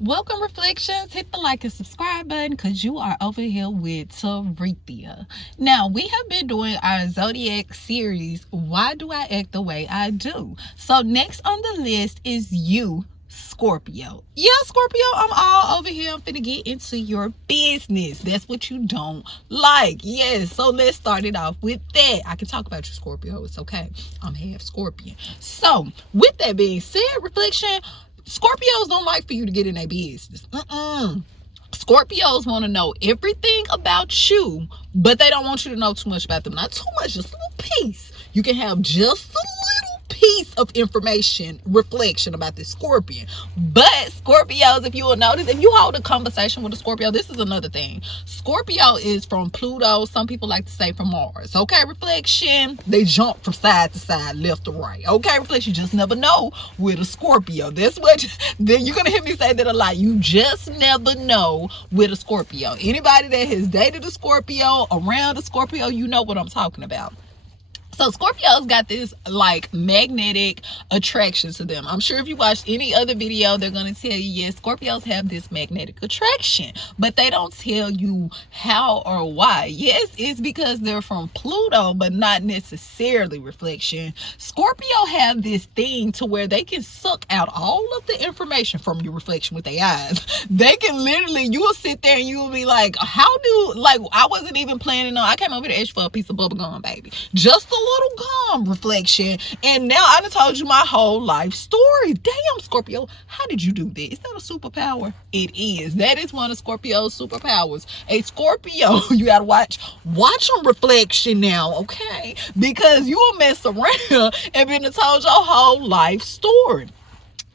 Welcome, Reflections. Hit the like and subscribe button because you are over here with Tarethia. Now, we have been doing our Zodiac series, Why Do I Act the Way I Do? So, next on the list is you, Scorpio. Yeah, Scorpio, I'm all over here. I'm finna get into your business. That's what you don't like. Yes, so let's start it off with that. I can talk about you, Scorpio. It's okay. I'm half Scorpion. So, with that being said, reflection, Scorpios don't like for you to get in their business. Scorpios want to know everything about you, but they don't want you to know too much about them. Not too much, just a little piece. You can have just a little piece of information, reflection about this Scorpion. But Scorpios, if you will notice, if you hold a conversation with a Scorpio, this is another thing. Scorpio is from Pluto. Some people like to say from Mars. Okay, reflection. They jump from side to side, left to right. Okay, reflection. You just never know with a Scorpio. That's what then you're gonna hear me say that a lot. You just never know with a Scorpio. Anybody that has dated a Scorpio, around a Scorpio, you know what I'm talking about. So Scorpios got this like magnetic attraction to them. I'm sure if you watch any other video, they're going to tell you, yes, Scorpios have this magnetic attraction, but they don't tell you how or why. Yes, it's because they're from Pluto, but not necessarily, reflection. Scorpio have this thing to where they can suck out all of the information from your reflection with their eyes. They can literally, you will sit there and you will be like, I wasn't even planning on, I came over to ask for a piece of bubble gum, baby. Just a little gum, reflection, and now I done told you my whole life story. Damn, Scorpio, how did you do that? Is that a superpower? It is. That is one of Scorpio's superpowers. A Scorpio, you gotta watch them, reflection now, okay? Because you will mess around and been told your whole life story.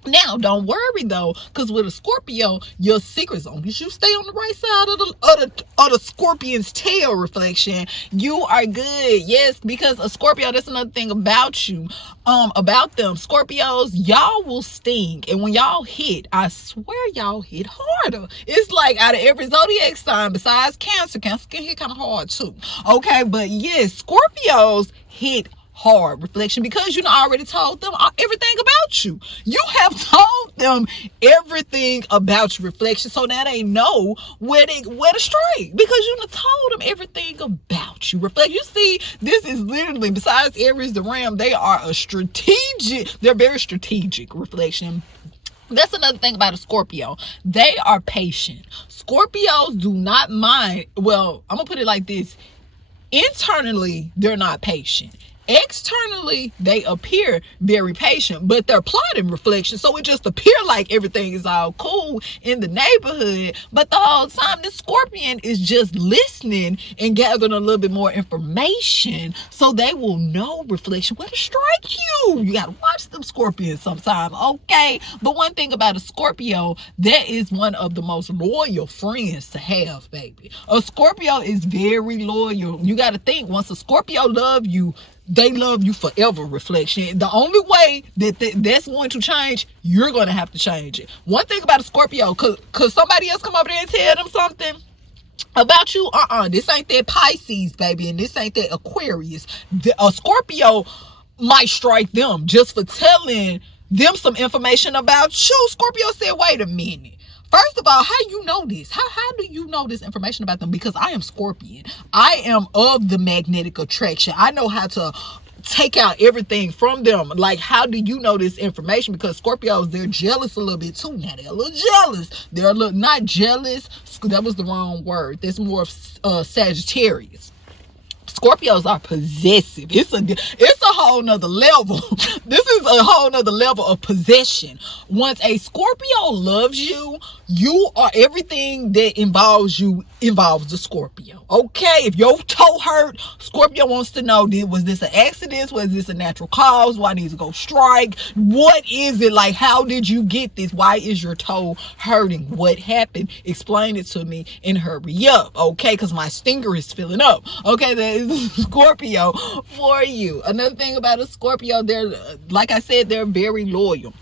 Now, don't worry though, because with a Scorpio, your secret zone is you stay on the right side of the Scorpion's tail, reflection. You are good. Yes, because a Scorpio, that's another thing about you. About them. Scorpios, y'all will sting. And when y'all hit, I swear y'all hit harder. It's like out of every zodiac sign besides Cancer can hit kind of hard too. Okay, but yes, Scorpios hit hard, reflection, because you already told them everything about you. You have told them everything about you, reflection, so now they know where to strike, because you told them everything about you, reflect. You see, this is literally, besides Aries the Ram, they're very strategic, reflection. That's another thing about a Scorpio. They are patient. Scorpios do not mind. Well, I'm gonna put it like this. Internally, they're not patient. Externally, they appear very patient, but they're plotting, reflection. So it just appear like everything is all cool in the neighborhood, but the whole time this Scorpion is just listening and gathering a little bit more information, so they will know, reflection, where to strike you. You gotta watch them Scorpions sometime, okay? But one thing about a Scorpio, that is one of the most loyal friends to have, baby. A Scorpio is very loyal. You gotta think, once a Scorpio love you, they love you forever, reflection. The only way that's going to change, you're going to have to change it. One thing about a Scorpio, cause somebody else come over there and tell them something about you, this ain't that Pisces, baby, and this ain't that Aquarius. A Scorpio might strike them just for telling them some information about you. Scorpio said, wait a minute. First of all, how you know this? How do you know this information about them? Because I am Scorpion. I am of the magnetic attraction. I know how to take out everything from them. Like, how do you know this information? Because Scorpios, they're jealous a little bit too. Now they're a little jealous. They're a little, not jealous. That was the wrong word. That's more of Sagittarius. Scorpios are possessive. It's a whole nother level. This is a whole nother level of possession. Once a Scorpio loves you, you are, everything that involves you involves the Scorpio. Okay, if your toe hurt, Scorpio wants to know, was this an accident? Was this a natural cause? Why need to go strike? What is it? Like, how did you get this? Why is your toe hurting? What happened? Explain it to me and hurry up, okay? Because my stinger is filling up. Okay, that is Scorpio for you. Another thing about a Scorpio, they're, like I said, they're very loyal.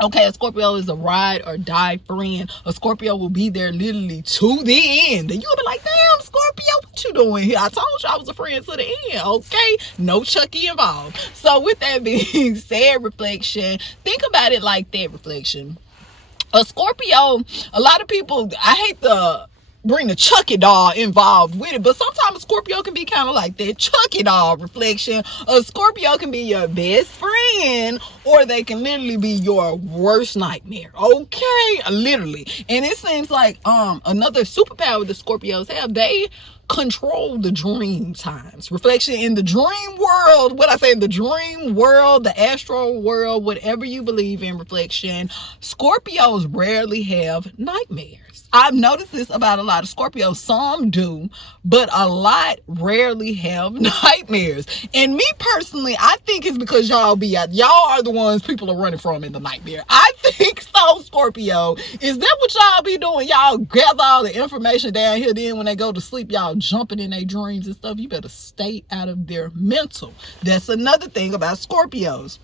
Okay, a Scorpio is a ride or die friend. A Scorpio will be there literally to the end. And you'll be like, damn, Scorpio, what you doing here? I told you I was a friend to the end, okay? No Chucky involved. So with that being said, reflection, think about it like that, reflection. A Scorpio, a lot of people, I hate to bring the Chucky doll involved with it, but sometimes a Scorpio can be kind of like that Chucky doll reflection. A Scorpio can be your best friend, or they can literally be your worst nightmare. Okay, literally. And it seems like another superpower the Scorpios have, they control the dream times. Reflection, in the dream world, what I say, in the dream world, the astral world, whatever you believe in, reflection, Scorpios rarely have nightmares. I've noticed this about a lot of Scorpios. Some do, but a lot rarely have nightmares. And me personally, I think it's because y'all are the ones people are running from in the nightmare. I think so, Scorpio. Is that what y'all be doing? Y'all gather all the information down here, then when they go to sleep, y'all jumping in their dreams and stuff. You better stay out of their mental. That's another thing about Scorpios.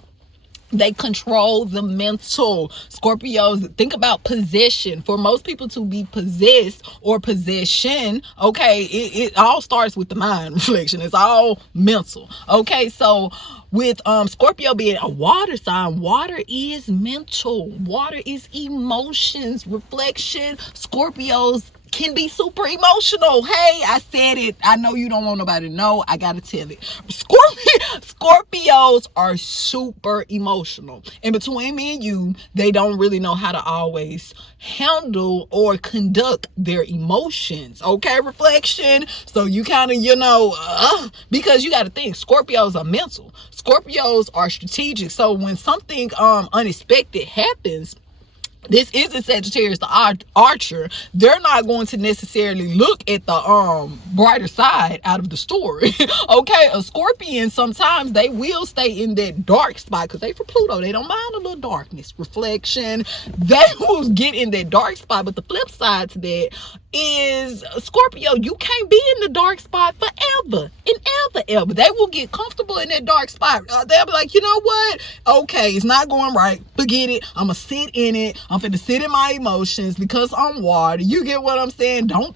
They control the mental. Scorpios, think about possession. For most people to be possessed or possession, okay, it all starts with the mind, reflection. It's all mental. Okay, so with Scorpio being a water sign, water is mental. Water is emotions, reflection. Scorpios can be super emotional. Hey, I said it. I know you don't want nobody to know. I gotta tell it. Scorpios are super emotional. And between me and you, they don't really know how to always handle or conduct their emotions. Okay, reflection. So you kind of, because you got to think, Scorpios are mental. Scorpios are strategic. So when something unexpected happens, this is a Sagittarius, the Archer. They're not going to necessarily look at the brighter side out of the story. Okay, a Scorpion, sometimes they will stay in that dark spot because they for Pluto. They don't mind a little darkness. Reflection. They will get in that dark spot. But the flip side to that is Scorpio, you can't be in the dark spot forever and ever. They will get comfortable in that dark spot. They'll be like, you know what? Okay, it's not going right. Forget it. I'm going to sit in it. I'm finna sit in my emotions because I'm water. You get what I'm saying? Don't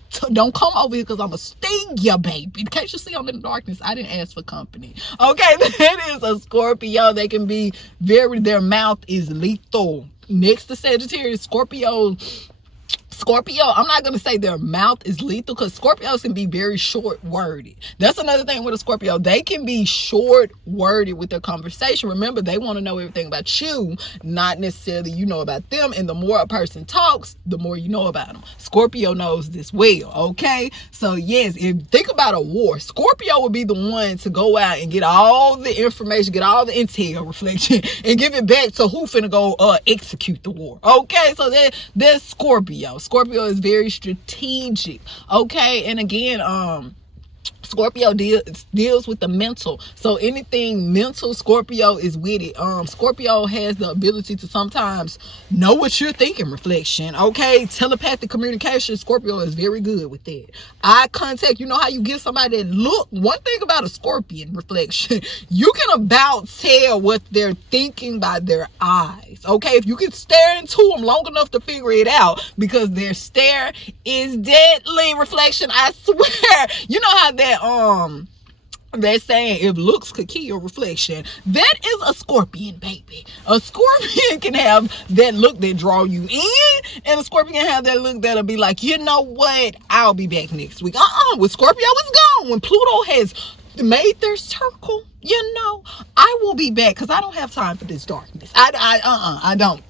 come over here because I'm going to sting you, baby. Can't you see I'm in the darkness? I didn't ask for company. Okay, that is a Scorpio. They can be their mouth is lethal. Next to Sagittarius, Scorpio, I'm not going to say their mouth is lethal because Scorpios can be very short-worded. That's another thing with a Scorpio. They can be short-worded with their conversation. Remember, they want to know everything about you, not necessarily you know about them. And the more a person talks, the more you know about them. Scorpio knows this well, okay? So, yes, think about a war. Scorpio would be the one to go out and get all the information, get all the intel, reflection, and give it back to who finna go execute the war, okay? So, there's Scorpio. Scorpio is very strategic. Okay, and again, Scorpio deals with the mental. So anything mental, Scorpio is with it. Scorpio has the ability to sometimes know what you're thinking, reflection. Okay, telepathic communication, Scorpio is very good with that. Eye contact, you know how you give somebody that look. One thing about a Scorpion, reflection, you can about tell what they're thinking by their eyes. Okay, if you can stare into them long enough to figure it out, because their stare is deadly, reflection. I swear. You know how they're saying if looks could kill, reflection. That is a Scorpion, baby. A Scorpion can have that look that draw you in, and a Scorpion can have that look that'll be like, you know what? I'll be back next week. With Scorpio, it's gone. When Pluto has made their circle, you know, I will be back because I don't have time for this darkness. I don't.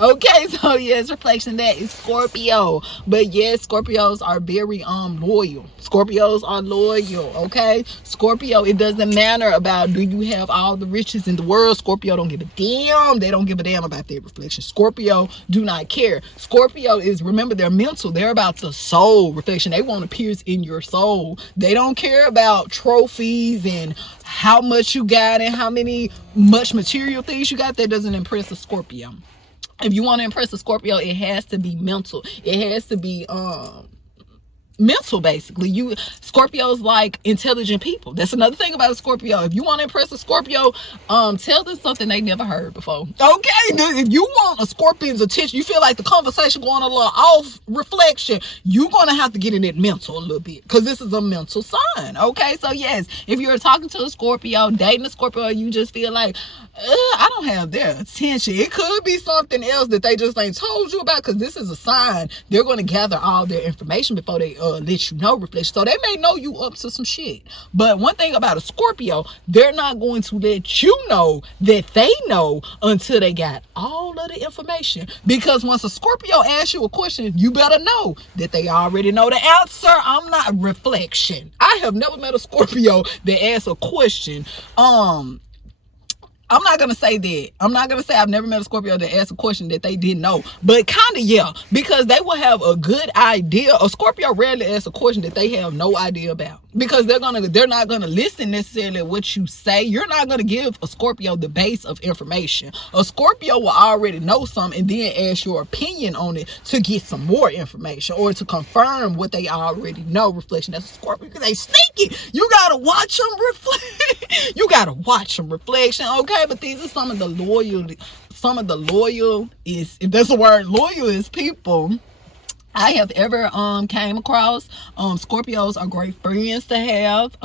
Okay, so yes, reflection, that is Scorpio. But yes, Scorpios are very loyal. Scorpios are loyal. Okay, Scorpio, it doesn't matter about do you have all the riches in the world. Scorpio don't give a damn. They don't give a damn about their reflection. Scorpio do not care. Scorpio is, remember, they're mental. They're about the soul, reflection. They want to pierce in your soul. They don't care about trophies and how much you got and how much material things you got. That doesn't impress a Scorpio. If you want to impress a Scorpio, it has to be mental. It has to be mental, basically. Scorpios like intelligent people. That's another thing about a Scorpio. If you want to impress a Scorpio, tell them something they never heard before. Okay, if you want a Scorpion's attention, you feel like the conversation going a little off, reflection, you're gonna have to get in it mental a little bit, because this is a mental sign. Okay, so yes, if you're talking to a Scorpio, dating a Scorpio, you just feel like I don't have their attention. It could be something else that they just ain't told you about, because this is a sign they're going to gather all their information before they let you know, reflection. So they may know you up to some shit. But one thing about a Scorpio, they're not going to let you know that they know until they got all of the information. Because once a Scorpio asks you a question, you better know that they already know the answer. I'm not reflection. I have never met a Scorpio that asks a question. I'm not going to say that. I'm not going to say I've never met a Scorpio that asked a question that they didn't know. But kind of, yeah. Because they will have a good idea. A Scorpio rarely asks a question that they have no idea about. Because they're not going to listen necessarily to what you say. You're not going to give a Scorpio the base of information. A Scorpio will already know something and then ask your opinion on it to get some more information or to confirm what they already know. Reflection. That's a Scorpio because they sneaky. You got to watch them reflect. You got to watch them. Reflection. Okay. But these are some of the loyal is, if that's a word, loyalist people I have ever came across. Scorpios are great friends to have.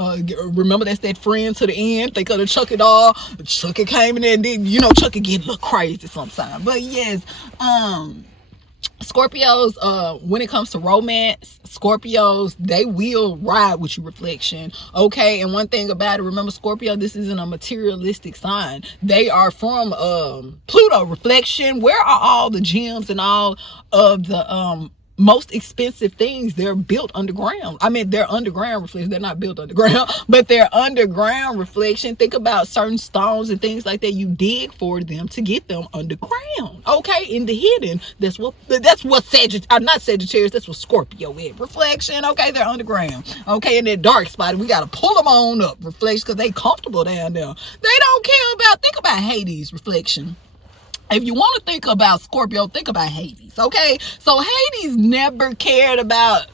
Remember, that's that friend to the end. They could have Chuck it all. Chuck it came in there and then, Chuck it get a little crazy sometimes. But yes, Scorpios, when it comes to romance, Scorpios, they will ride with you, reflection. Okay, and one thing about it, remember, Scorpio, this isn't a materialistic sign. They are from Pluto, reflection. Where are all the gems and all of the most expensive things? They're built underground. I mean, they're underground, reflection. They're not built underground, but they're underground, reflection. Think about certain stones and things like that. You dig for them to get them underground. Okay, in the hidden. That's what Sagittarius, not Sagittarius. That's what Scorpio is, reflection. Okay, they're underground. Okay, in that dark spot, we gotta pull them on up, reflection, because they comfortable down there. They don't care about. Think about Hades, reflection. If you want to think about Scorpio, think about Hades, okay? So Hades never cared about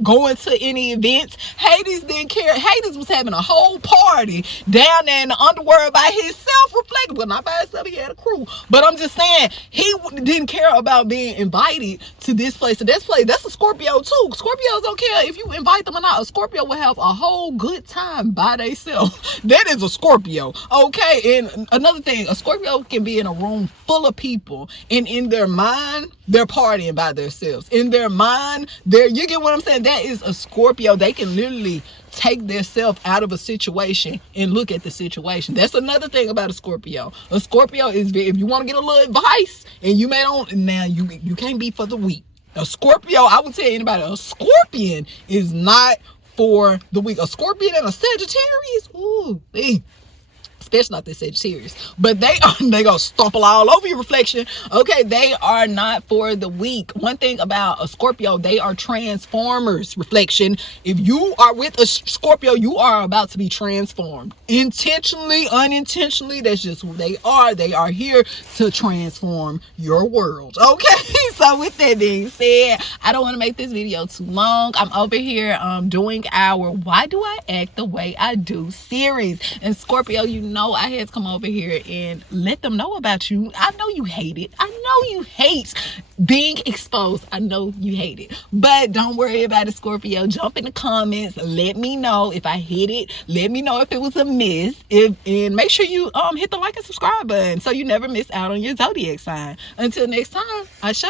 going to any events. Hades didn't care. Hades was having a whole party down there in the underworld by himself, reflecting. Well, not by himself, he had a crew. But I'm just saying, he didn't care about being invited to this place, to this place. That's a Scorpio too. Scorpios don't care if you invite them or not. A Scorpio will have a whole good time by themselves. That is a Scorpio, okay? And another thing, a Scorpio can be in a room full of people, and in their mind, they're partying by themselves. In their mind, you get what I'm saying? That is a Scorpio. They can literally take themselves out of a situation and look at the situation. That's another thing about a Scorpio. A Scorpio is if you want to get a little advice, and you may don't, now you can't be for the weak. A Scorpio, I would tell anybody, a Scorpion is not for the weak. A Scorpion and a Sagittarius, ooh, especially not the Sagittarius, but they gonna stumble all over your, reflection. Okay, they are not for the weak. One thing about a Scorpio, they are transformers, reflection. If you are with a Scorpio, you are about to be transformed, intentionally, unintentionally. That's just who they are. They are here to transform your world. Okay, so with that being said, I don't want to make this video too long. I'm over here doing our Why Do I Act the Way I Do series, and Scorpio, I had to come over here and let them know about you. I know you hate it. I know you hate being exposed. I know you hate it. But don't worry about it, Scorpio. Jump in the comments. Let me know if I hit it. Let me know if it was a miss. And make sure you hit the like and subscribe button so you never miss out on your zodiac sign. Until next time, Ashe.